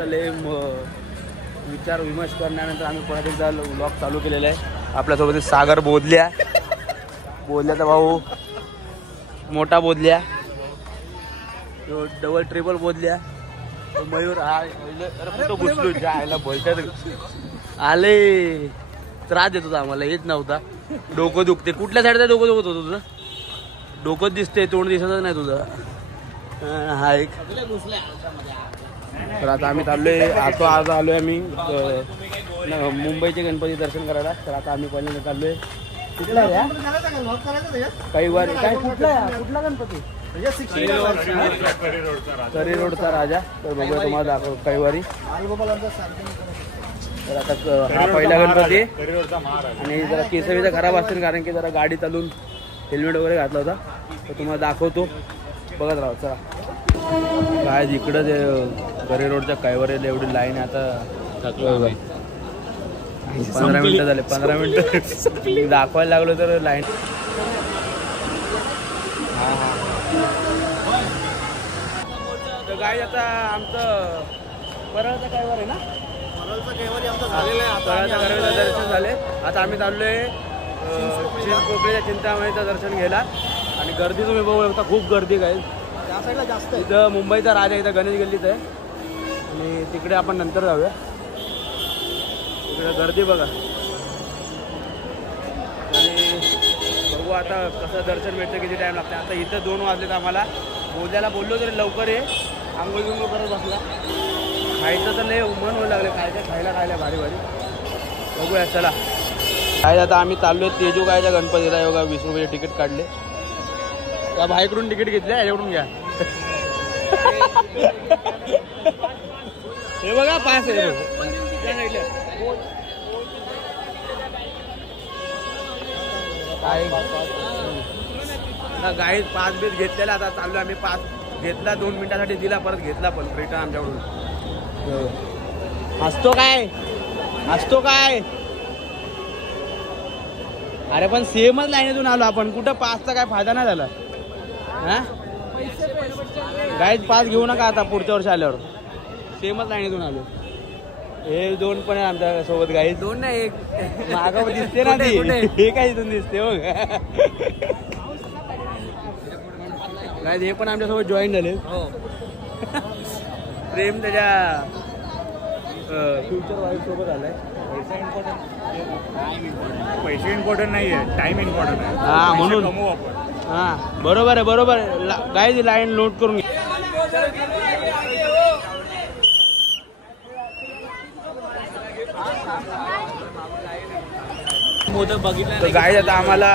आता लय विचार विमर्श करण्यानंतर आम्ही परत एकदा व्लॉग चालू केलेला आहे. आपल्यासोबत सागर बोधल्या, बोधल्याचा भाऊ मोठा बोधल्या, डबल ट्रिपल बोधल्या, मयूर कुठं घुसलो जायला बोलतात आले. त्रास देत होता आम्हाला, येत नव्हता. डोकं दुखते. कुठल्या साईडचं डोकं दुखत होतं तुझं? डोकं दिसते, तोंड दिसतच नाही तुझं. हा एक. तर आता आम्ही चाललोय, आज आलोय आम्ही मुंबईचे गणपती दर्शन करायला. तर आता आम्ही पहिल्यांदा चाललोय कुठला काही वारी काय कुठला गणपती? करी रोडचा राजा. तर बघूया तुम्हाला दाखव काही वारी. तर आता हा पहिला गणपती आणि जरा केसरीचा खराब असेल कारण की जरा गाडी चालून हेल्मेट वगैरे घातला होता. तर तुम्हाला दाखवतो, बघत राहा. चला काय इकडं ते करी रोडच्या कैवारीला एवढी लाईन आहे. आता 15 मिनिटं झाले. 15 मिनिटं दाखवायला लागलो तर लाईन. हां हां. तर काय आता आमचं परळचा कैवार आहे ना, परळचा कैवारी आमचं झालेलं आहे. परळच्या कैवारीचं दर्शन झाले. आता आम्ही चाललोय चिंचपोकळीच्या चिंतामणीचं दर्शन घ्यायला. आणि गर्दी तुम्ही बघू शकता, खूप गर्दी काय त्या साईडला जास्त. इथं मुंबईचा राजा, इथं गणेश गल्लीत आहे. आणि तिकडे आपण नंतर जाऊया. तिकडे गर्दी बघा. आणि बघू आता कसं दर्शन भेटतं, किती टाईम लागतं. आता इथं 2 वाजलेत आम्हाला. बोलल्याला बोललो तरी लवकर ये. आंघोळ गिंघोळ करत बसला. खायचं तर लय मन होऊ लागले, काय खायला भारी भारी. बघूया चला. काय आता आम्ही चाललोय तेजू गायच्या गणपतीला. योगा 20 रुपये तिकीट काढले. त्या भाईकडून तिकीट घेतले, याच्याकडून घ्या. हे बघा पास आहे. गाईत पास बीस घेतलेला. आता चाललो आम्ही. पास घेतला 2 मिनिटासाठी, दिला परत घेतला पण रिटर्न आमच्याकडून. हसतो काय? अरे पण सेमच लाईनीतून आलो आपण, कुठं पासचा काय फायदा नाही झाला. हा गाईत पास घेऊ नका आता पुढच्या वर्षी आल्यावर. सेमच लाईनीतून आलो. हे 2 पण आहे आमच्या सोबत. गाईत 2 नाही, एक मागं दिसते ना ती. हे काय इथून दिसते बघ. गाईत हे पण आमच्यासोबत जॉईन झाले. प्रेम त्याच्या फ्युचर वाईफ सोबत आलाय. पैसे इम्पॉर्टंट नाही आहे, टाइम इम्पॉर्टंट आहे. हा म्हणून हा बरोबर आहे. गाईज लाईन नोट करून घे. गाईज आता आम्हाला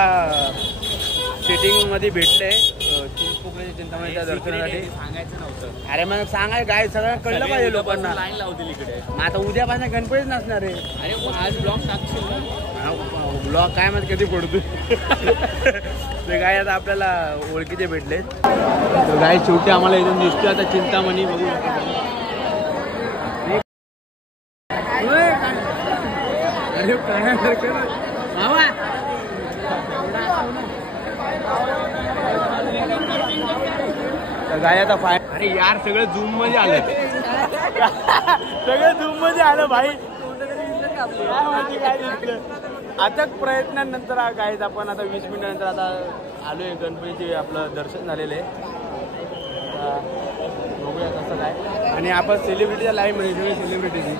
सिटिंग मध्ये भेटले चिंचपोकळीच्या चिंतामणीच्या दर्शनासाठी. सांगायचं नव्हतं. अरे मग सांगाय गाय सगळं कळलं पाहिजे लोकांना. लाईन लावतील इकडे. आता उद्यापासून गणपतीच नसणार आहे. अरे आज ब्लॉग टाकशील. ब्लॉग काय माहिती कधी पडतो. ते गाय आता आपल्याला ओळखीचे भेटले. गाय शेवटी आम्हाला इथून दिसते आता चिंतामणी. बघू गाय आता अरे यार सगळं झूम मध्ये आलं. सगळं झूम मध्ये आलं भाई. काय दिसलं. अथक प्रयत्नानंतर काय आपण आता 20 मिनिटानंतर आता आलोय. गणपतीचे आपलं दर्शन झालेलं आहे. बघूया कसं काय. आणि आपण सेलिब्रिटीच्या लाईव्ह मध्ये सगळे सेलिब्रिटीची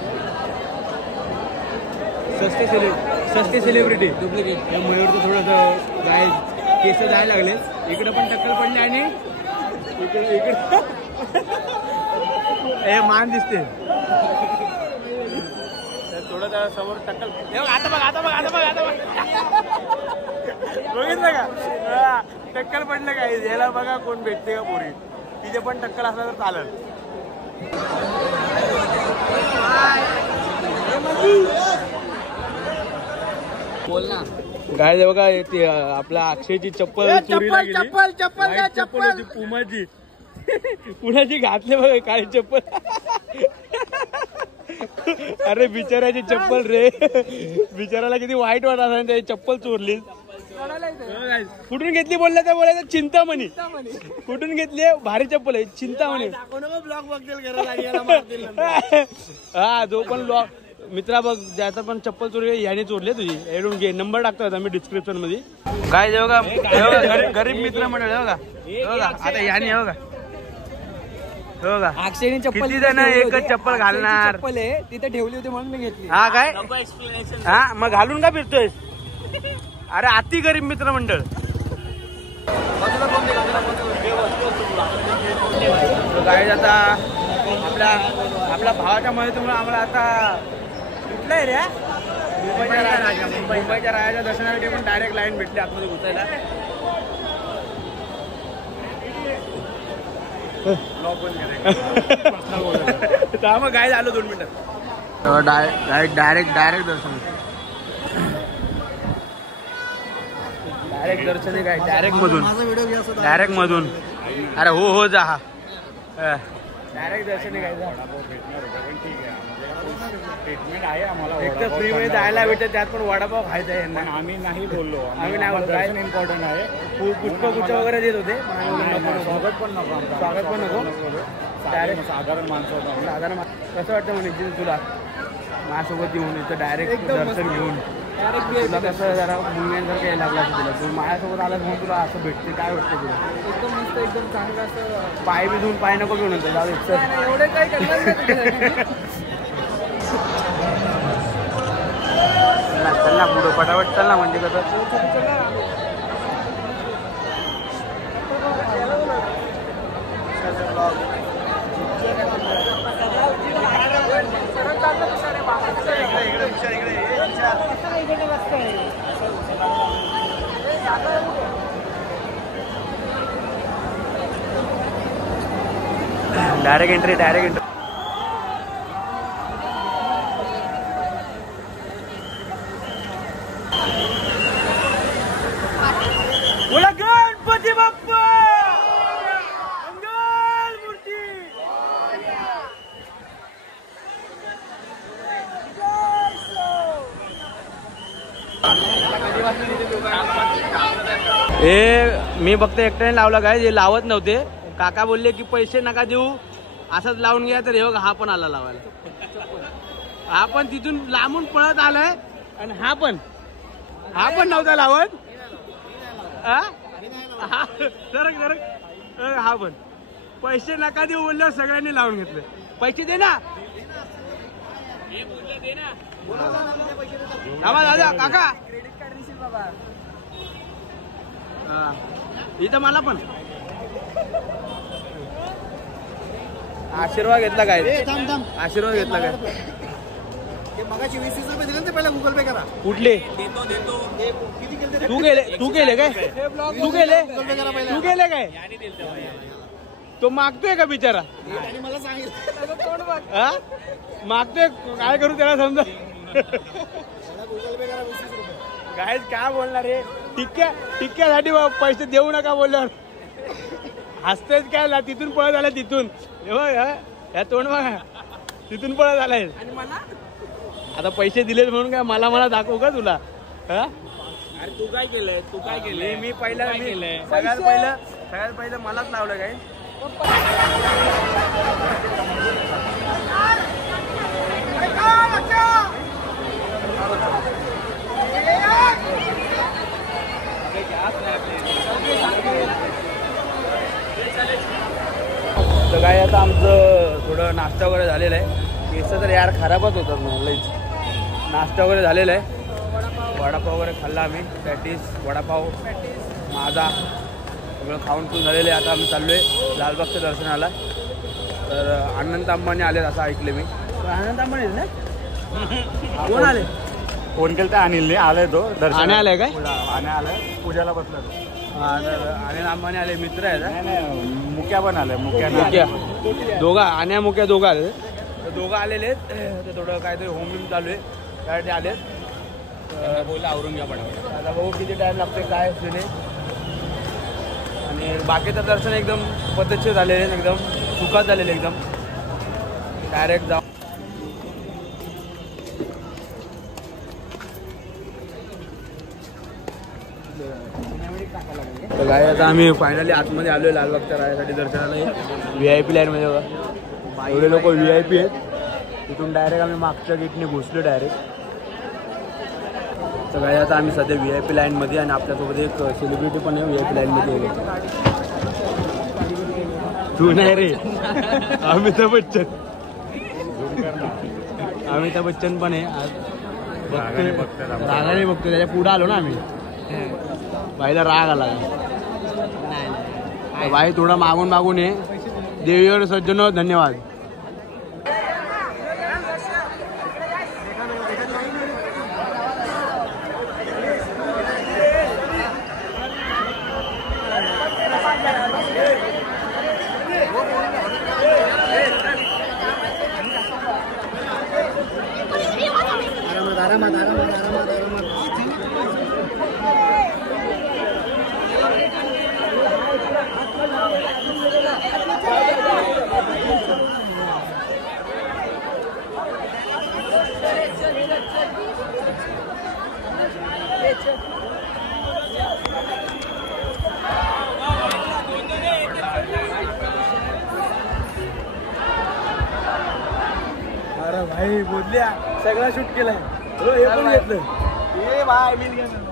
सस्ते सेलिब्रिटी डुप्लिकेट. मयूरचं थोडंसं गाय केस जायला लागले. इकडे पण टक्कल पडले आणि इकडे हे मान दिसते. थोडं त्या समोर टक्कल. आता बघ बघितलं का टक्कल पडलं काय. याला बघा कोण भेटते का पोरी. तिथे पण टक्कल असला तर चालेल. बोल ना. काय बघा ते आपल्या अक्षयची चप्पल चोरीला गेली. चप्पल होती पुमाची. कुणाची घातले बघा काय चप्पल. अरे बिचाराची चप्पल रे. बिचाराला किती वाईट वाटत त्याची चप्पल चोरली. कुठून घेतली बोलला तर बोलायचं चिंतामणी. कुठून घेतली भारी चप्पल आहे चिंतामणी. ब्लॉग बघतील हा जो पण ब्लॉग मित्रा बघ ज्याचा पण चप्पल चोरी याने चोरले तुझी एडून घे. नंबर टाकतो मी डिस्क्रिप्शन मध्ये. काय जेव्हा गरीब मित्र मंडळ बघा आता याने बघा अक्षयने चप्पल किती जण एकच चप्पल घालणार. चप्पल आहे तिथे ठेवली होती म्हणून मी घेतली. हा काय हा मग घालून का फिरतोय. अरे अति गरीब मित्र मंडळ. काय आता आपल्या भावाच्या मदतीमुळे आम्हाला आता कुठला आहे रे मुंबईच्या राजाच्या दर्शनासाठी पण डायरेक्ट लाईन भेटली आतमध्ये घुसायला. मग काय झालं 2 मिनिटं डायरेक्ट दर्शन. डायरेक्ट दर्शन काय डायरेक्ट मधून अरे हो जा हा डायरेक्ट दर्शन काय ट्रीटमेंट आहे आम्हाला. एक तर फ्री मध्ये जायला भेटत त्यात पण वडापाव खायचा आहे यांना. आम्ही नाही बोललो. आम्ही नाही बोललो काय इम्पॉर्टंट आहे. पुष्प वगैरे देत होते. स्वागत पण नको. स्वागत पण नको. डायरेक्ट साधारण माणसं. साधारण कसं वाटतं म्हणजे तुला माझ्यासोबत येऊन इथं डायरेक्ट दर्शन घेऊन तुला कसं जरा मुंबईसारखं यायला लागलं असं तुला. तू माझ्यासोबत आलास म्हणून तुला असं भेटते काय वाटतं तुला. एकदम मस्त एकदम चांगलं असं पाय बी धुवून पाय नको घेऊन येतो जाऊ एवढे काय करणार. चल ना पुढं पटापट चल ना म्हणजे कसं डायरेक्ट एंट्री. बोला गणपती बाप्पा मंगल मूर्ती. हे मी फक्त एकट्याने लावला काय जे लावत नव्हते. काका बोलले की पैसे नका देऊ असंच लावून घ्या. तर हे बघा हा पण आला लावायला. हा पण तिथून लांबून पळत आलाय आणि हा पण नव्हता लावत. हा पण पैसे नका देऊ बोलल्यावर सगळ्यांनी लावून घेतले. पैसे दे ना दादा काका. इथं मला पण आशीर्वाद घेतला काय. आशीर्वाद घेतला काय. मगाशी 20 रुपये दिले ना पहिला गुगल पे करा. कुठले तू गेले काय तू गेले काय. तो मागतोय का बिचारा. मला सांगितलं मागतोय काय करू त्याला समजा. गुगल पे करा 20 रुपये. काय काय बोलणार रे. टिक्क्यासाठी पैसे देऊ नका बोलल्यावर हसतेच काय. तिथून पळत आलाय तिथून या तोंड बघा तिथून पळत आलाय. आता पैसे दिलेत म्हणून काय मला दाखवू का तुला. अरे तू काय केलंय. मी पहिला सगळ्यात पहिलं मलाच लावलं काय. तर काय आता आमचं थोडं नाश्ता वगैरे झालेलं आहे. केस तर यार खराबच होतात ना लईच. नाश्ता वगैरे झालेला आहे. वडापाव वगैरे खाल्ला आम्ही. पॅटीस वडापाव माझा सगळं खाऊन पिऊन झालेलं आहे. आता आम्ही चाललो आहे लालबागच्या दर्शनाला. तर अनंत अंबानी आले असं ऐकले मी. अनंत अंबानी ना कोण आले. फोन केलं तर अनिलने आलाय. तो दर्शन आलाय काय. आलाय पूजाला बसला तो. अनिल अंबानी आले मित्र आहे. नाही मुक्या पण आलाय. मुक्या दोघा आणि मुक्या दोघं आले. दोघं आलेले आहेत. ते थोडं काहीतरी होम बिम चालू आहे त्यासाठी आलेत. बोला आवरून घ्या पटापट. आता बघू किती टाइम लागते काय असलेले. आणि बाकीचं दर्शन एकदम पद्धतशीर झालेले एकदम सुखात झालेले एकदम डायरेक्ट जाऊ. आता आम्ही फायनली आतमध्ये आलोय लालबागच्या राजासाठी दर्शनाला. VIP लाईनमध्ये बघा एवढे लोक VIP आहेत. तिथून डायरेक्ट आम्ही मागच्या गेटने घुसलो डायरेक्ट. तर काय आता आम्ही सध्या VIP लाईनमध्ये आणि आपल्यासोबत एक सेलिब्रिटी पण आहे VIP लाईनमध्ये. तू नाही रे अमिताभ बच्चन. अमिताभ बच्चन पण आहे आज. रागाने बघतो त्याच्या पुढे आलो ना आम्ही. बाईला राग आला. बाई थोडा मागून मागून ये. देवीवर सज्जनो धन्यवाद. आरामात आरामात आरामात आरामात. अरे भाई बोलल्या सगळा शूट केलाय. हे पण घेतलं. ए भाई मी घेतलं.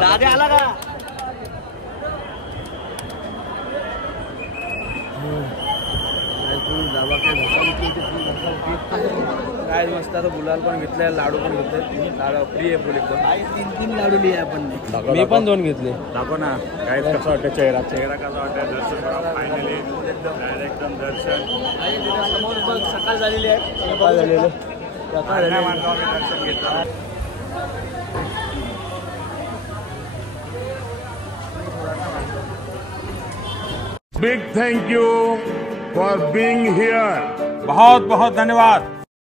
दादा आला का? काय मस्त आता गुलाल पण घेतलाय. लाडू पण घेतले. लाडू फ्री आहे फुल एकदम. 3 लाडू लिहा आपण. मी पण 2 घेतले. दाखव ना काय कसं वाटतं चेहरा कसा वाटतं. दर्शन करा फायनली डायरेक्ट दर्शन. सकाळ झालेली आहे. सकाळ झालेलं दर्शन घेतलं. Big thank you for being here. बहुत बहुत धन्यवाद.